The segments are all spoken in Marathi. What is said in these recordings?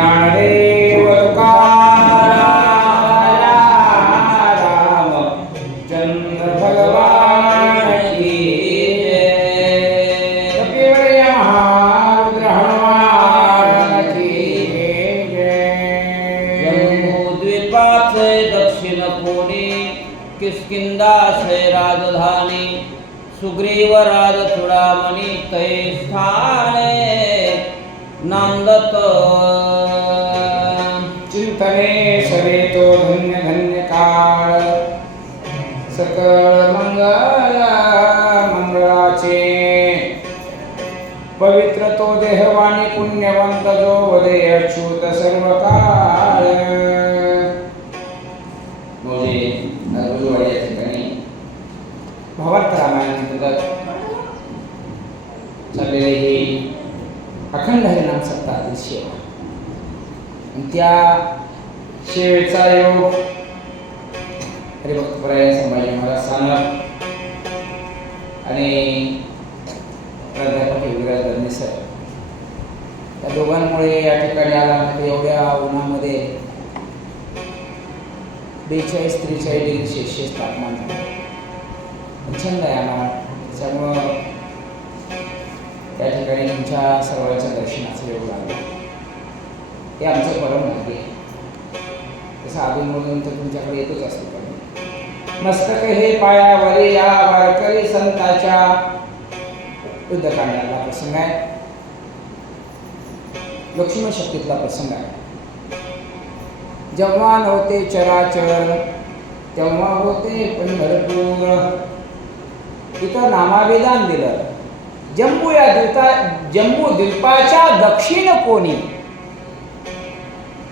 ज्ञानदेव तुकाराम चंद्र भगवान की जय। कपिवर्य महारुद्र हनुमान की जय। जम्बूद्वीपात दक्षिण कोणी किष्किंधा से राजधानी सुग्रीव राज चूडामणी तै स्थाने नांदत चिंतने सवेतो धन्य धन्य काळ सकळ मंगळाचे पवित्र तो देहवाणी पुण्यवंत जो वदे अच्युत सर्व काळ। या ठिकाणी भावार्थ रामायणांतर्गत चाललेली ही अखंड हरिनाम सप्ताहातील सेवा आणि त्या सेवेचा योग हरिभक्तपरायण संभाजी महाराज सानप आणि प्राध्यापक योगीराज दर्णे सर या दोघांमुळे या ठिकाणी आला एवढ्या उन्हामध्ये 42-43 डिग्री सेल्सिअस तापमान छंद आहे आम्हाला, त्याच्यामुळं त्या ठिकाणी तुमच्या सर्वांच्या दर्शनाचं योग लागलं हे आमचं परम भाग्य आहे। तसं अधूनमधून तर तुमच्याकडे येतच असतो, पण मस्तक हे पायावरी या वारकरी संताच्या युद्धकांडातला प्रसंग आहे, लक्ष्मण शक्तीतला प्रसंग आहे। जेव्हा नव्हते चराचर तेव्हा होते पंढरपूर, तिथं नामाभिधान दिलं जम्बू द्वीपाच्या दक्षिण कोणी,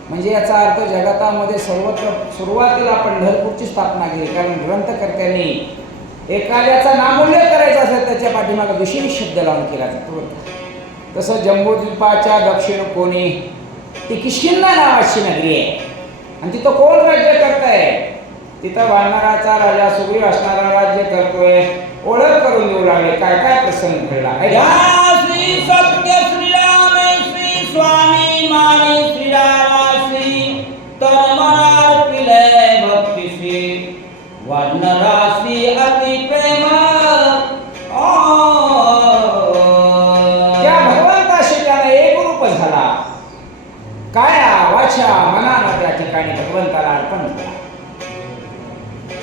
म्हणजे याचा अर्थ जगतामध्ये सर्वत्र सुरुवातीला पंढरपूरची स्थापना केली, कारण ग्रंथकर्त्यांनी एखाद्याचा नामोल्लेख करायचा असेल त्याच्या पाठीमागे विशेष शब्द लावून केला जातो। तसं जम्बूद्वीपाच्या दक्षिण कोणी ती किष्किंधा नावाची नगरी आहे आणि तिथं कोण राज्य करताय, तिथं वानराचा राजा सुग्रीव असणारा राज्य करतोय। ओळख करून देऊ लागले काय काय प्रसंग घडला। श्री सत्य श्रीराम श्री स्वामी माने श्रीरामासी तन मनार पिले भक्तीसी वानरासी अति प्रेम त्या भगवंताशी त्याने एक रूप झाला, काया वाचा मनानं त्या ठिकाणी भगवंताला अर्पण केला,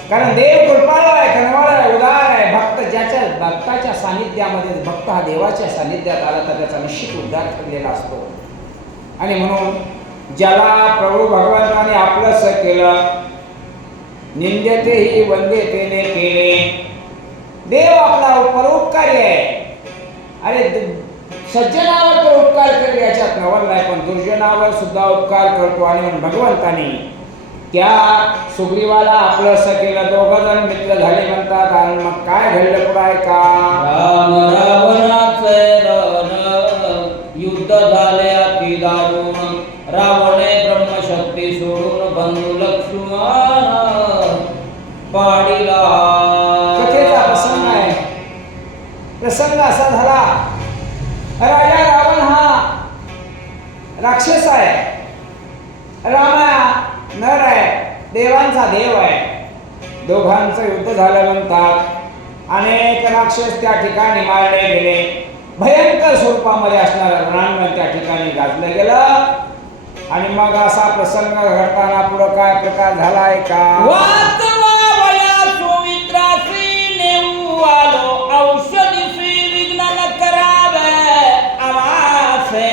कारण देव कृपाळू आहे, कनवाळ आहे, उदार आहे। ज्याच्या भक्ताच्या सानिध्यामध्ये भक्त हा देवाच्या सानिध्यात आला तर त्याचा निश्चित उद्धार ठरलेला असतो। आणि म्हणून ज्याला प्रभू भगवंताने आपलंसं केलं, निंद्यतेही वंद्यतेने केले, देव आपला परोपकारी आहे। अरे सज्जनावर तर उपकार करेल याच्यात नवल नाही, पण दुर्जनावर सुद्धा उपकार करतो। आणि म्हणून भगवंतानी त्या सुग्रीवाला आपलंसं केलं, दोघं जण मित्र झाले म्हणतात। आणि मग काय घडलं पुढे का, राम रावणाचे रण युद्ध झाले अति दारुण, रावणे ब्रह्मशक्ती सोडून बंधू लक्ष्मण पाडीला। कथेचा प्रसंग आहे। प्रसंग असा झाला, राजा रावण हा राक्षस आहे, राम नर आहे, देवांचा देव आहे। दोघांचं युद्ध झालं म्हणतात, अनेक राक्षस त्या ठिकाणी मारले गेले, भयंकर स्वरूपामध्ये असणारं रणांगण त्या ठिकाणी गाजलं गेलं। आणि मग असा प्रसंग घडताना पुढं काय प्रकार झालाय का, औषधीशी विघ्न न करावे आवासे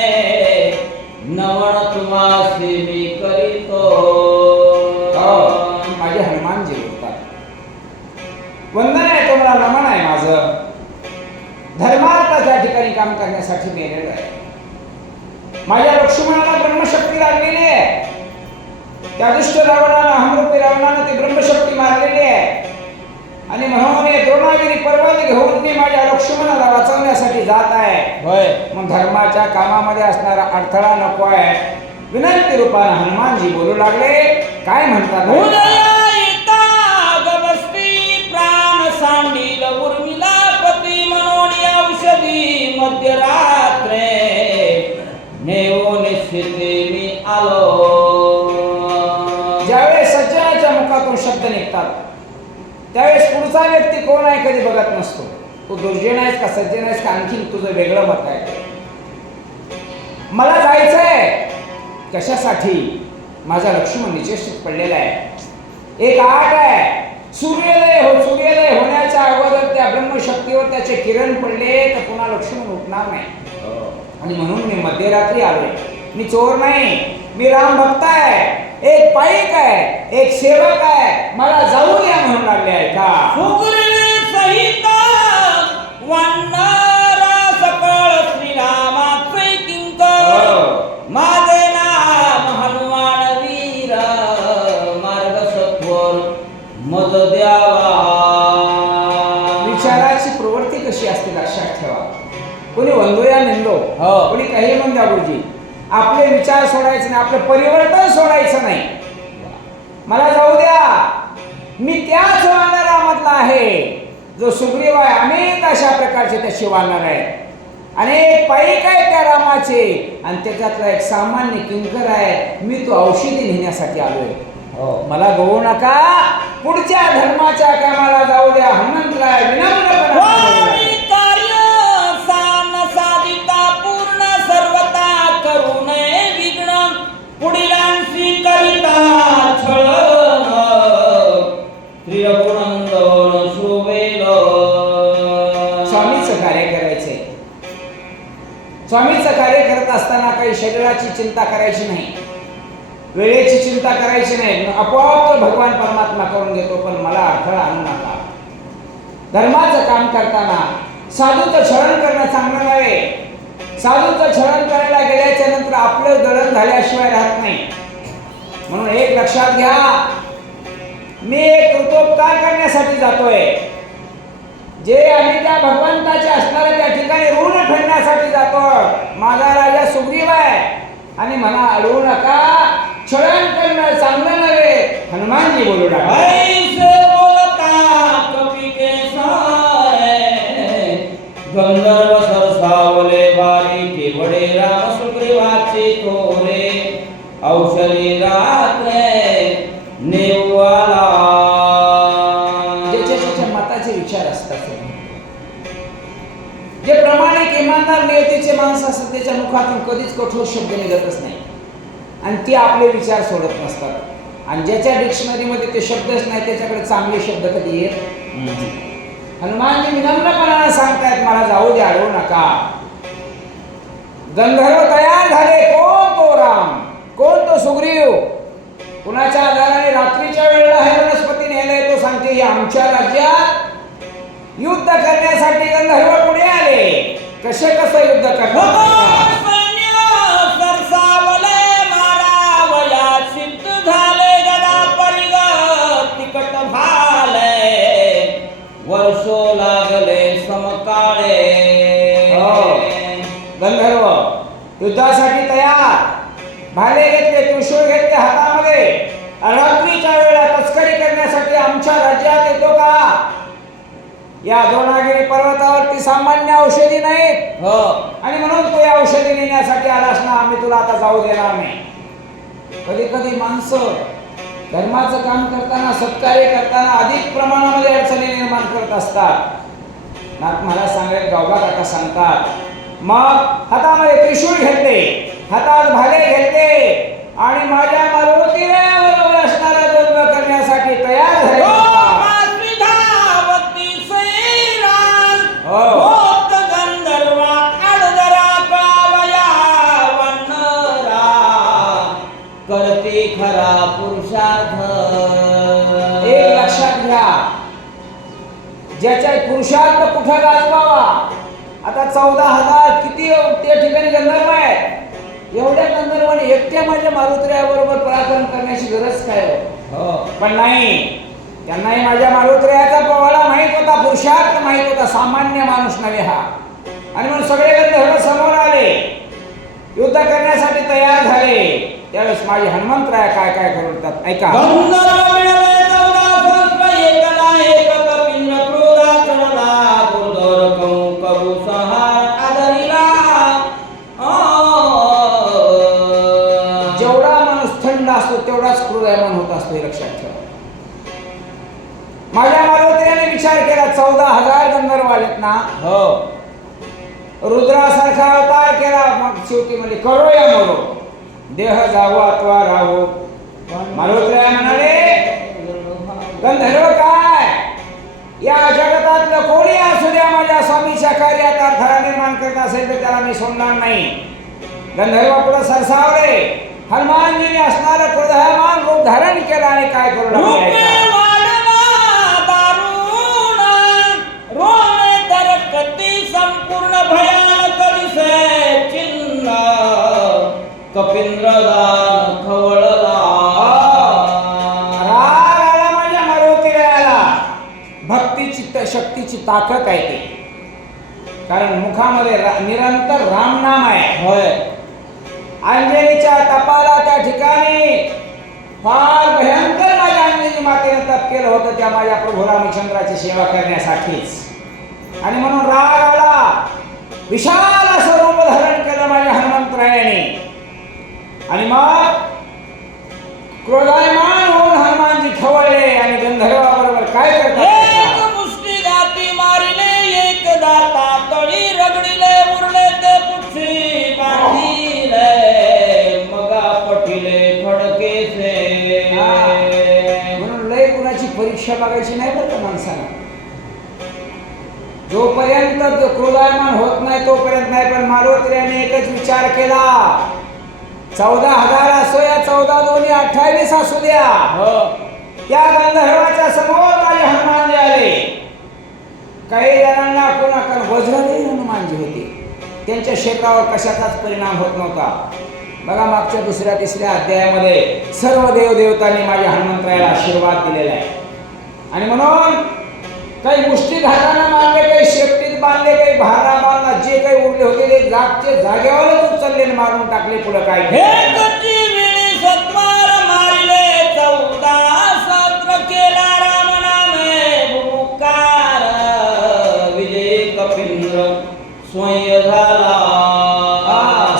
नवण तुम्हासी मी करीतो। माझे हनुमानजी बोलतात, वंदन आहे तुम्हाला, नमन आहे माझं, धर्मार्थ त्या ठिकाणी काम करण्यासाठी मेलेलं आहे। माझ्या लक्ष्मणाला ब्रह्मशक्ती लागलेली आहे, त्या दुष्ट रावणाला अहमरूपी रावणानं ती ब्रह्मशक्ती मारलेली आहे। आणि म्हणून द्रोणागिरी पर्वत घेऊन मी माझ्या लक्ष्मणाला वाचवण्यासाठी जात आहे। मग धर्माच्या कामामध्ये असणारा अडथळा नको आहे, विनंती रूपाने हनुमानजी बोलू लागले। काय म्हणतात, प्राण सांडील उर्मिला पती म्हणून औषधी मध्यरात्रे नेऊन शेते मी आलो. ज्यावेळेस सज्जनाच्या मुखातून शब्द निघतात त्यावेळेस पुढचा व्यक्ती कोण आहे कधी बघत नसतो. तू दुर्जन आहेस का सज्जन आहेस का आणखीन तुझं वेगळं मत आहे. मला जायचंय कशासाठी? माझा लक्ष्मण निश्चित पडलेला आहे. एक आट आहे. सूर्योदय होण्याच्या अगोदर त्या ब्रह्मशक्तीवर त्याचे किरण पडले तर पुन्हा लक्ष्मण उठणार नाही. आणि म्हणून मी मध्यरात्री आलोय. मी चोर नाही, मी राम भक्त आहे, एक पाईक आहे, एक सेवक आहे. मला जाऊ द्या म्हणून लागले आहे का? सुग्रीव सहित वानरा सकळ श्रीरामाचे किंकर. माझे नाम हनुमान वीर मार्ग सत्वर मज द्यावा. विचाराची प्रवृत्ती कशी असते लक्षात ठेवा. कोणी वंदोया निंदो, कोणी काही म्हणता गुरुजी. आपले विचार सोडायचे नाही, आपलं परिवर्तन सोडायचं नाही. मला जाऊ द्या. मी त्याच वानरामधला आहे जो सुग्रीव आहे. अनेक अशा प्रकारचे त्याचे वानर आहेत. अनेक पाईक आहेत त्या रामाचे आणि त्याच्यातला एक सामान्य किंकर आहे. मी तो औषधी नेण्यासाठी आलोय. मला गवू नका. पुढच्या धर्माच्या कामाला जाऊ द्या. हनुमंतराय विनम्रपणे कार्य सान साधिता पूर्ण सर्वता करू नये विघ्न. पुढीलांशी करिता छळ त्रिपुरंदर शोभेल. स्वामीचं कार्य करायचंय. स्वामीचं कार्य करत असताना काही शरीराची चिंता करायची नाही, वेळेची चिंता करायची नाही. आपोआप तो भगवान परमात्मा करून घेतो. पण मला अडथळा आणू नका. धर्माचं काम करताना साधूचं छळण करणं चांगलं नव्हे. साधूचं छळण करायला गेल्याच्या नंतर आपलं दळण झाल्याशिवाय राहत नाही. म्हणून एक लक्षात घ्या. मी एक कृतोपकार करण्यासाठी जातोय. जे आम्ही त्या भगवंताचे असणाऱ्या त्या ठिकाणी ऋण फेडण्यासाठी जातोय. माझा राजा सुग्रीव आहे आणि मला अडवू नका. छळण करणं चांगलं नव्हे. हनुमानजी बोलू लागले. ऐसे बोलता कपी केसारे गंधर्व सरसावले बारी केवडे राम सुग्रीवाचे थोरे. औषधी रात्रे नेवाला. ज्याच्या त्याच्या मताचे विचार असतात. जे प्रामाणिक इमानदार नियतीचे माणसं असतात त्याच्या मुखातून कधीच कठोर शब्द निघतच नाही आणि ते आपले विचार सोडत नसतात. आणि ज्याच्या डिक्शनरीमध्ये ते शब्दच नाही त्याच्याकडे चांगले शब्द कधी येत. हनुमानजी विनम्रपणाने सांगतायत मला जाऊ दे, अडवू नका. गंधर्व तयार झाले. कोण तो राम, कोण तो सुग्रीव, कुणाच्या आधाराने रात्रीच्या वेळेला हे वनस्पती नेलंय. तो सांगते आमच्या राज्यात युद्ध करण्यासाठी गंधर्व पुढे आले. कसं युद्ध करणार? सरसावले मारावया सिद्ध झाले. गदा परिग तिकट भाले वर्षो लागले समकाळे. गंधर्व युद्धासाठी तयार. भाले घेतले, त्रिशूळ घेतले हातामध्ये. रात्रीच्या वेळेला तस्करी करण्यासाठी आमच्या राज्यात येतो का? या द्रोणागिरी पर्वतावरती सामान्य औषधी नाहीत. आणि म्हणून तू या औषधी नेण्यासाठी आलास ना. आम्ही तुला आता जाऊ देणार नाही. कधी कधी माणसं धर्माचं काम करताना, सत्कार्य करताना अधिक प्रमाणामध्ये अडचणी निर्माण करत असतात. नाथ महाराज सांगत, गावबा काका सांगतात, मग हातामध्ये त्रिशूळ घेतले, हातात भाले घेतले आणि माझ्या मारुतीबरोबर असणारा द्वंद्व करण्यासाठी तयार झाले. करते खरा पुरुषार्थ. एक लक्षात घ्या. ज्याच्या पुरुषार्थ कुठे गाजवावा. आता 14,000 किती त्या ठिकाणी गंधर्व आहेत. एवढ्या गंधर्वाने एकट्या माझ्या मारुत्र्याबरोबर पराक्रम करण्याची गरज काय हो? पण नाही, त्यांनाही माझ्या मारुत्र्याचा पवाडा माहित होता, पुरुषार्थ माहित होता. सामान्य माणूस नव्हे हा. आणि म्हणून सगळे गंधर्व समोर आले, युद्ध करण्यासाठी तयार झाले. त्यावेळेस माझे हनुमंतराय काय काय करतात ऐका. असतो तेवढाच क्रोधायमान होत असतो, हे लक्षात ठेवा. माझ्या मारुतीने विचार केला 14,000 गंधर्व आलेत ना, हो रुद्रासारखा अवतार केला. मग शेवटी म्हणजे करो या मरो, देह जावो अथवा राहो. मारुतीराय म्हणाले गंधर्व काय, या जगतातलं कोणी असू द्या, माझ्या स्वामीच्या कार्यात अडथळा निर्माण करत असेल तर त्याला मी सोडणार नाही. गंधर्व पुढे सरसावले. हनुमानजीने असणारं क्रोधायमान रूप धारण केलं आणि काय करू लागले. संपूर्ण भयानक दिसे चिन्ह कपिंद्रदान खवळला. राग आला माझ्या मारुतीरायाला. भक्तीची शक्तीची ताकद आहे ते, कारण मुखामध्ये निरंतर रामनाम आहे. होय अंजनीच्या तपाला त्या ठिकाणी फार भयंकर माझ्या अंजनी मातेने तप केलं होतं त्या माझ्या प्रभू रामचंद्राची सेवा करण्यासाठीच. आणि म्हणून राग आला, विशाल असं रूप धारण केलं माझ्या हनुमंतरायाने. आणि मग क्रोधायमान होऊन हनुमानजी खवळले आणि गंधर्वाबरोबर काय करतात. एक मुष्टी घाती मारिले, एक दाता तळी रगडिले, उरले ते पुढची बांधिले, मगा पटिले फडकेसे. म्हणून लय कुणाची परीक्षा बघायची नाही बरं का माणसाला. जोपर्यंत क्रोधायमान होत नाही तोपर्यंत नाही. पण मारुतीने एकच विचार केला, 14,000 असो या 14 दोन्ही 28 असू द्या, त्या गंधर्वाच्या समोर माझे हनुमानजी आले. काही जणांना कोणाकडे वज्रदेव हनुमानजी होते, त्यांच्या शरीरावर कशाचाच परिणाम होत नव्हता. बघा मागच्या 2ऱ्या 3ऱ्या अध्यायामध्ये सर्व देवदेवतांनी माझ्या हनुमंतरायाला आशीर्वाद दिलेला आहे. आणि म्हणून काही मुष्टी घाताना मारले, काही शेपटीत बांधले, काही भारा बांधला, जे काही उरले होते ते जागचे जागेवरच उचलले मारून टाकले. पुढे काय सत्वार मारिले, 14 सहस्र केला राम नामे भूकार, विजय कपिंद्र स्वयं झाला.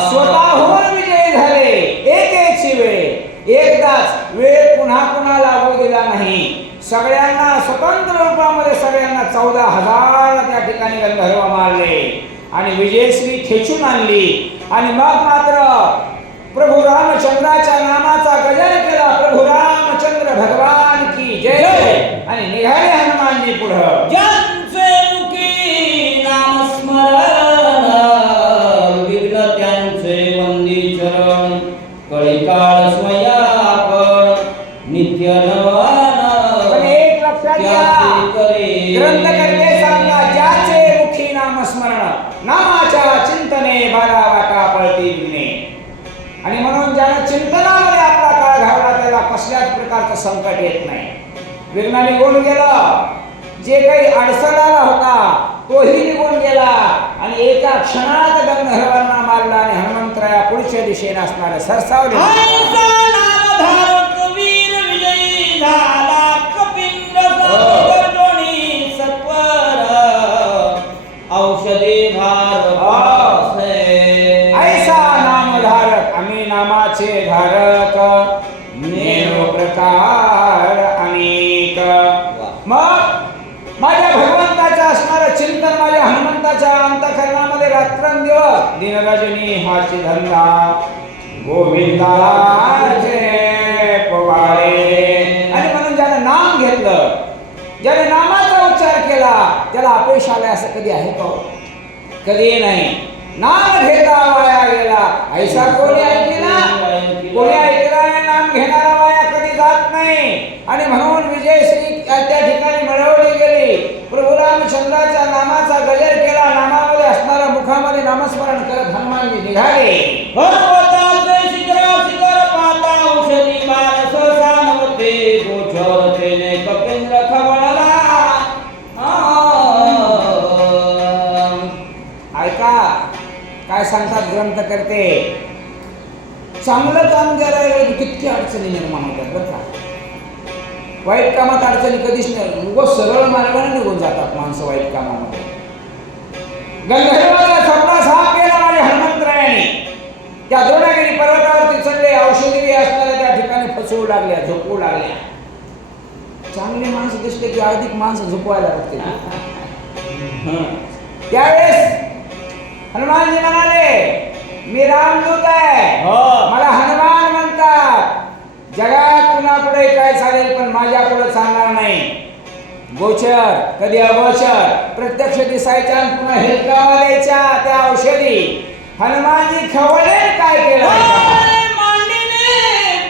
स्वतःहून विजय झाले. एक वेळ, एकदाच वेळ पुन्हा पुन्हा लागू दिला नाही. सगळ्यांना स्वतंत्र रूपामध्ये सगळ्यांना 14,000 त्या ठिकाणी गंधर्व मारले आणि विजयश्री खेचून आणली. आणि मग मात्र प्रभू रामचंद्राच्या नामाचा गजर केला. प्रभू रामचंद्र भगवान की जय. आणि निघाले हनुमानजी पुढं. ज्यांचे मुखी नामस्मरण, विघ्न त्यांचे वंदी चरण, कळीकाळ स्वयापण नित्य नवन. ग्रंथकर्ते सांगा, ज्याचे मुखी नामस्मरण, नामाच्या चिंतने बारा वाटा पळती विघ्ने. आणि म्हणून ज्यानं चिंतनामध्ये आपला काळ घालवला त्याला कसल्याच प्रकारचं संकट येत नाही. विघ्न निघून गेलं, जे काही अडसणाला होता तोही निघून गेला. आणि एका क्षणात गंधर्वांना मारला आणि हनुमंतराया पुढच्या दिशेने असणारे सरसावले. वीर विजयी झाला कपिंद्र सत्वर, औषधी धारक ऐसा नामधारक, आम्ही नामाचे धारक, नेनो प्रकार अनेक. मग माझ्या भगवंताच्या असणारं चिंतन माझ्या हनुमंताच्या अंतःकरणामध्ये रात्रंदिवस दिनरजनी हाची धंदा गोविंदाचे पोवाडे. आणि म्हणून ज्यानं नाम घेतलं, ज्याने नामाचा उच्चार केला त्याला अपयश आले असं कधी आहे का? कधी नाही. नाम घेता वाया गेला ऐसा कोणी ऐकला? कोणी ऐकला नाही नाम घेणारा वाया कधी जात नाही. आणि म्हणून विजयश्री त्या ठिकाणी मिळवली गेली. प्रभू रामचंद्राच्या नामाचा गजर केला. नामामध्ये असणारा मुखामध्ये नामस्मरण करत हनुमानजी निघाले. शिखर पाता औषधी मानस सानवते गोचरतेने कपिंद्र खवळला. ऐका काय सांगतात ग्रंथ करते. चांगलं काम करायला किती अडचणी निर्माण होतात बरं का. वाईट कामात अडचणी कधीच नाही. उगाच सरळ मार्गाने निघून जातात माणसं वाईट कामामध्ये. गंधर्वाला सपना साफ केला माझ्या हनुमंतरायाने. त्या द्रोणागिरी पर्वतावरती चढले. औषधी असणाऱ्या त्या ठिकाणी बसवू लागल्या, झोपवू लागल्या. चांगली माणसं दिसले की अधिक माणसं झोपवायला लागते. त्यावेळेस हनुमानजी म्हणाले, मी रामदूत आहे, मला हनुमान म्हणतात. जगात पुन्हा पुढे काय चालेल पण माझ्या पुढे चालणार नाही. गोचर कधी अगोचर प्रत्यक्ष दिसायच्या आणि पुन्हा हेलकावा द्यायच्या त्या औषधी. हनुमानजी खवळे काय केलं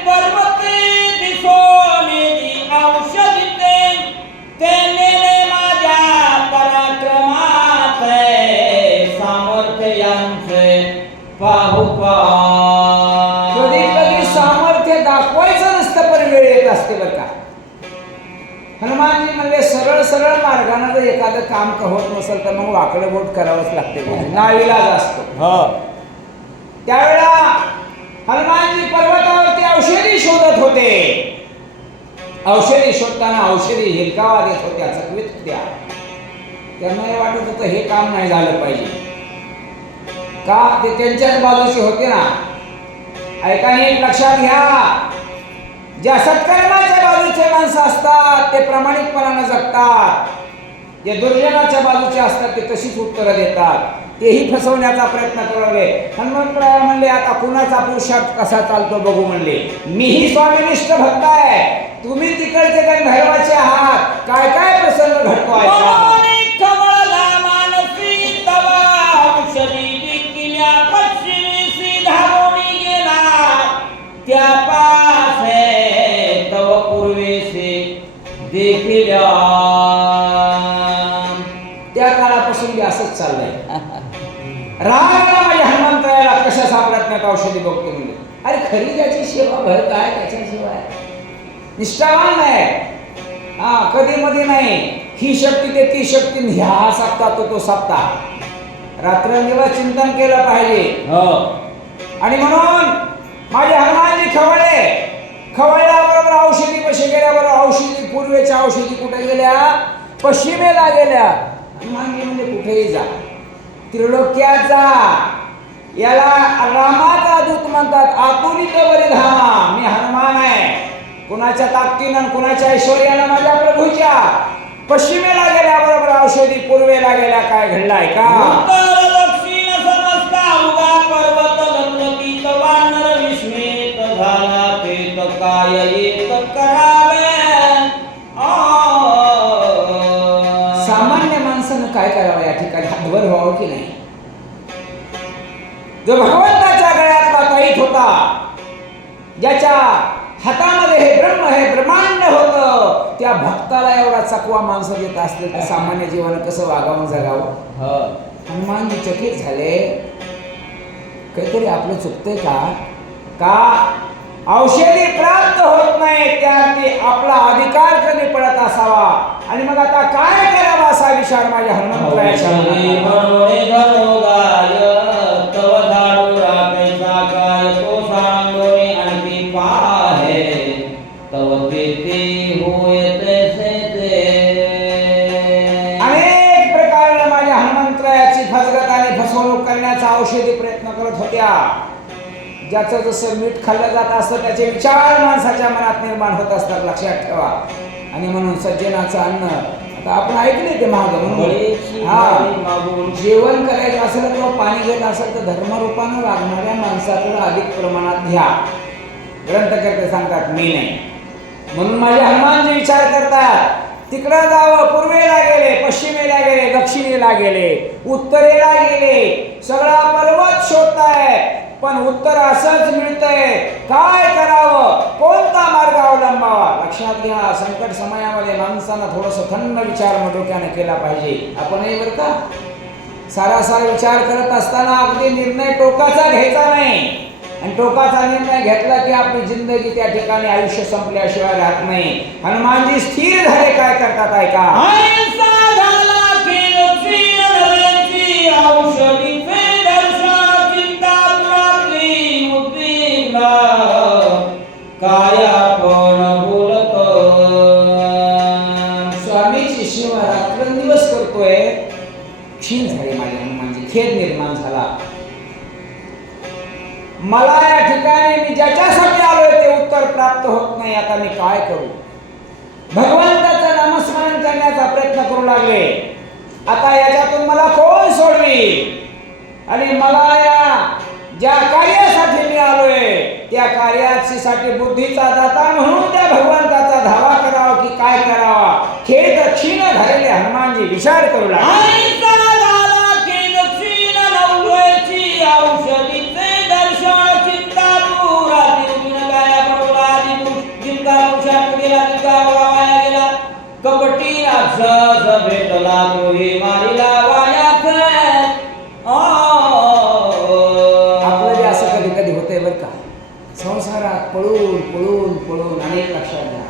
पर्वते दिसोनी औषधी ते माझ्या पराक्रमात सामर्थ्य यांचे पाहू कधी कधी सामर्थ्य दाखवायचं नसतं पण वेळ येत असते बरं का. हनुमानजी म्हणले सरळ सरळ मार्गाने जर एखादं काम होत नसेल तर मग वाकडं बोट करावंच लागते, नाविलाज असतो. त्यावेळेला हनुमानजी पर्वतावरती औषधी शोधत होते. औषधी शोधताना औषधी हिलकावा देत होत्या, चकवीत होत्या. त्यांना हे वाटत होतं हे काम नाही झालं पाहिजे का, ते त्यांच्याच बाजूचे होते ना. ऐका नीट लक्षात घ्या, ज्या सत्कर्माच्या बाजूचे माणसं असतात ते प्रामाणिकपणाने जगतात. जे दुर्जनाच्या बाजूचे असतात ते तशीच उत्तरं देतात. तेही फसवण्याचा प्रयत्न करवले. हनुमंतराय म्हणले आता कुणाचा पुरुषार्थ कसा चालतो बघू म्हणले. मीही स्वामीनिष्ठ भक्त आहे, तुम्ही तिकडचे गंधर्वाचे आहात, काय काय प्रसंग घडतो त्या काळापासून असंच चाललंय. रामाला माझ्या हनुमंतरायाला कशा सापडण्यात औषधी बघतो म्हणजे. अरे खरी ज्याची सेवा भर काय त्याच्याशिवाय निष्ठावान आहे. कधी मध्ये नाही ही शक्ती ते ती शक्ती, ह्या सप्ता तो सप्ता रात्रंदिवस चिंतन केलं पाहिजे. आणि म्हणून माझे हनुमानजी खवळल्याबरोबर औषधी पशी गेल्याबरोबर औषधी पूर्वेच्या औषधी कुठे गेल्या, पश्चिमेला गेल्या. हनुमानजी म्हणजे कुठेही जा, त्रिलोक्यात जा, याला रामाचा दूत म्हणतात. आतुलित वरिधामा, मी हनुमान आहे, कुणाच्या ताकदीनं कुणाच्या ऐश्वर्यानं माझ्या प्रभूच्या. पश्चिमेला गेल्याबरोबर औषधी पूर्वेला गेल्या, काय घडलाय का. दक्षिण समजता उगा पर्वत लखलखीत वानर विस्मित झाला, तेत काय येत करावे. सामान्य माणसानं काय करावं या ठिकाणी, हातभर व्हावं की नाही. जो भगवंताच्या गळ्यातला ताईत होता, ज्याच्या हातामध्ये हे ब्रह्म हे ब्रह्मांड होतं, त्या भक्ताला एवढा चकवा माणसं देत असते तर सामान्य जीवन कसं वागावं जगावं. हनुमानजी चकित झाले, काहीतरी आपलं चुकतंय का औषधी प्राप्त होत नाही, त्यात आपला अधिकार कमी पडत असावा. आणि मग आता काय करावं असा विचार माझ्या हनुमंतरायाच्या अनेक प्रकारे माझ्या हनुमंतरायाची फसगत आणि फसवणूक करण्याचा औषधी प्रयत्न करत होत्या. ज्याचं जसं मीठ खाल्लं जात असतं त्याचे विचार माणसाच्या मनात निर्माण होत असतात, लक्षात ठेवा. आणि म्हणून सज्जनाचं अन्न, आता आपण ऐकले ते महाग म्हणून जेवण करायचं असेल किंवा पाणी घेत असेल तर धर्मरूपानं लागणाऱ्या माणसाकडे अधिक प्रमाणात घ्या. ग्रंथकर्ते सांगतात मी नाही. म्हणून माझे हनुमानजी विचार करतात, तिकडं जावं, पूर्वेला गेले, पश्चिमेला गेले, दक्षिणेला गेले, उत्तरेला गेले, सगळा पर्वत शोधताय पण उत्तर असंच मिळतंय. काय करावं, कोणता मार्ग अवलंबावा. लक्षात घ्या, संकट समयामध्ये माणसानं थोडंसं थंड विचार डोक्याने केला पाहिजे. आपणही बरं का सारासार विचार करत असताना अगदी निर्णय टोकाचा घ्यायचा नाही. आणि टोकाचा निर्णय घेतला की आपली जिंदगी त्या ठिकाणी आयुष्य संपल्याशिवाय राहत नाही. हनुमानजी स्थिर झाले, काय करतात ऐका. काय आपण बोलतो, स्वामीची सेवा रात्रंदिवस करतोय, क्षीण झाले माझे हनुमानजी, खेद निर्माण झाला. मला या ठिकाणी मी ज्याच्यासाठी आलोय ते उत्तर प्राप्त प्राप्त होत नाही, आता मी काय करू? भगवंताचं नामस्मरण करण्याचा प्रयत्न करू लागले. आता याच्यातून मला कोण सोडवी? आणि मला या ज्या कार्यासाठी मी आलोय त्या कार्यासाठी बुद्धीचा दाता म्हणून त्या भगवंताचा धावा करावा की काय करावा? खेळ दक्षिण घालेले हनुमानजी विचार करू लागले. औषधीचे दर्शन चिंता दूर गेला कपटी राक्षस भेटला तोही मारिला वायात. आपलं जे असं कधी कधी होतंय बरं का, संसारात पळून पळून पळून अनेक लक्षात घ्या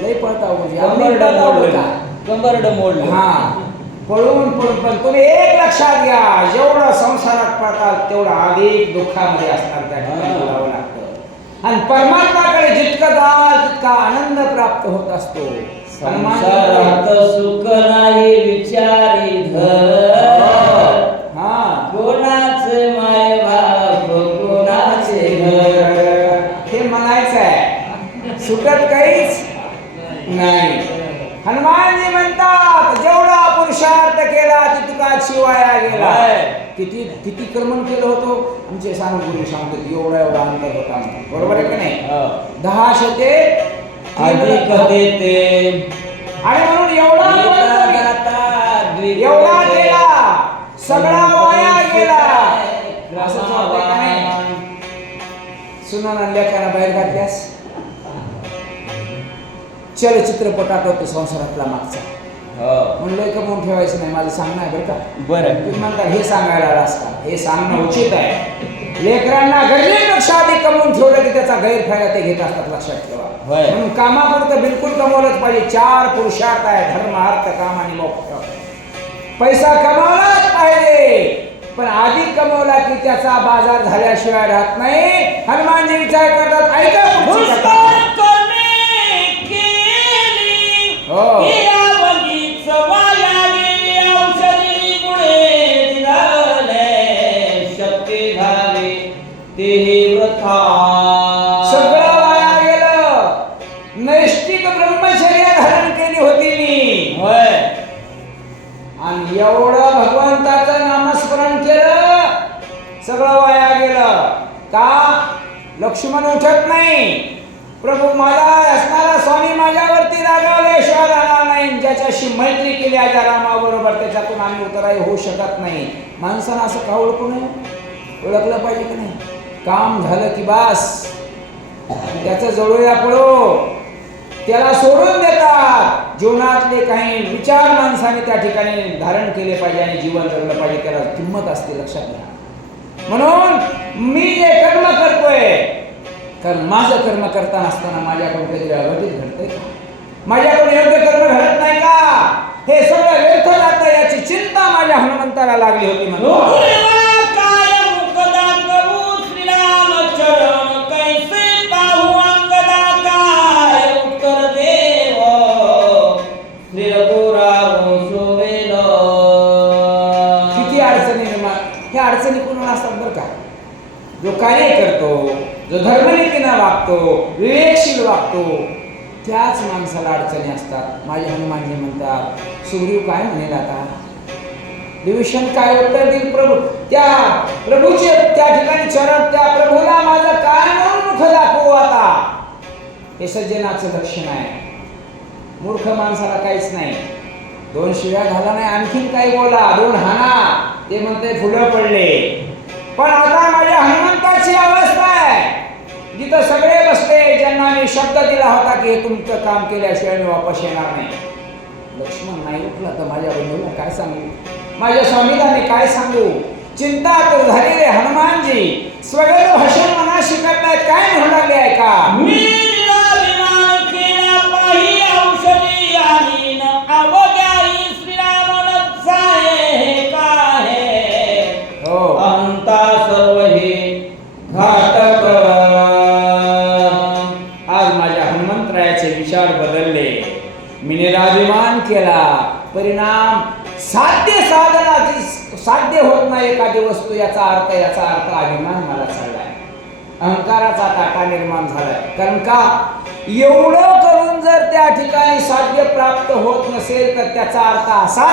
लय पळता कंबरड मोडलं. हा पळून पळून पण तुम्ही एक लक्षात घ्या, जेवढं संसारात पळताल तेवढं अधिक दुःखामध्ये असणार त्या ठिकाणी बोलावं लागतं. आणि परमात्माकडे जितकं जाल तितका आनंद प्राप्त होत असतो. संसारात सुख नाही विचारी धर, कोणाचे माय बाप कोणाचे घर. हे म्हणायचं आहे, सुखत काहीच नाही. हनुमानजी म्हणतात जेवढा पुरुषार्थ केला तितका शिवाया गेला. किती किती कर्मण केलं होतं आमचे सांगून सांगतात, एवढा एवढा अंतर होता. बरोबर आहे का नाही? 10 शते अधिक देते आणि म्हणून एवढा केला सगळा वाया गेला. असं वाटतंय का नाही? सुनाना लेखाना बाहेर घातल्यास चलचित्रपटात होतो संसारातला मागचा म्हणलं कमवून ठेवायचं नाही. माझं सांगणं आहे बरं का. बरं तुम्ही म्हणता हे सांगायला आलास का? हे सांगणं उचित आहे. लेकरांना गरजेपेक्षा अधिक कमवून ठेवलं की त्याचा गैरफायदा ते घेत असतात, लक्षात ठेवा. म्हणून कामापुरतं बिलकुल कमवलंच पाहिजे. 4 पुरुषार्थ आहे, धर्म अर्थ काम आणि मोक्ष. पैसा कमावलाच पाहिजे, पण आधी कमवला की त्याचा बाजार झाल्याशिवाय राहत नाही. हनुमानजी विचार करतात, ऐका सगळं वाया गेलं. नैष्टिक ब्रह्मचर्य धारण केली होती मी, आणि एवढं भगवंताचं नामस्मरण केलं, सगळं वाया गेलं. का? लक्ष्मण उठत नाही. प्रभू माझा असणारा स्वामी माझ्यावरती रागावल्याशिवाय राहणार नाही. ज्याच्याशी मैत्री केली आहे रामाबरोबर त्याच्यातून आम्ही उतराई होऊ शकत नाही. माणसानं असं का ओळखू नये? ओळखलं पाहिजे की नाही? काम झालं की बास त्याचं जळूया पडो, त्याला सोडून देतात. जीवनातले काही विचार माणसाने त्या ठिकाणी धारण केले पाहिजे आणि जीवन जगलं पाहिजे. त्याला किंमत असते, लक्षात घ्या. म्हणून मी जे कर्म करतोय, कारण माझं कर्म करताना असताना माझ्याकडून कधी अघटित घडतंय का? माझ्याकडून योग्य कर्म घडत नाही का? हे सगळं व्यर्थ जातं याची चिंता माझ्या हनुमंताला लागली होती. म्हणून अडचणी कोणाला असतात बरं का? जो कार्य करतो, जो धर्मनीतीनं वागतो, विवेकशील वागतो, त्याच माणसाला अडचणी असतात. माझे हनुमानजी म्हणतात, सुग्रीव काय म्हणेल आता? विभीषण काय उत्तर देईल? प्रभू त्या प्रभूचे त्या ठिकाणी चरण, त्या प्रभूला माझं काय म्हणून मुख दाखवू आता? हे सज्जनाचं लक्षण आहे. मूर्ख माणसाला काहीच नाही. 2 शिव्या घाला नाही, आणखीन काही बोला, 2 हाना, ते म्हणते फुलं पडले. पण आता माझ्या हनुमंताची अवस्था आहे जिथं सगळे बसले, ज्यांना मी शब्द दिला होता की हे तुमचं काम केल्याशिवाय मी वापस येणार नाही. लक्ष्मण नाही उठला तर माझ्या बंधूला काय सांगू? माझ्या स्वामीला मी काय सांगू? चिंता तो झालेले हनुमानजी स्वगत भाषण मनाशी करतायत. काय म्हणू लागले आहे का? विचार बदलले, मी राजमान केला. परिणाम साध्य होत नाही एखादी वस्तू, याचा अर्थ अभिमान मला चढलाय. अहंकाराचा काटा निर्माण झालाय. कारण का एवढं करून जर त्या ठिकाणी साध्य प्राप्त होत नसेल तर त्याचा अर्थ असा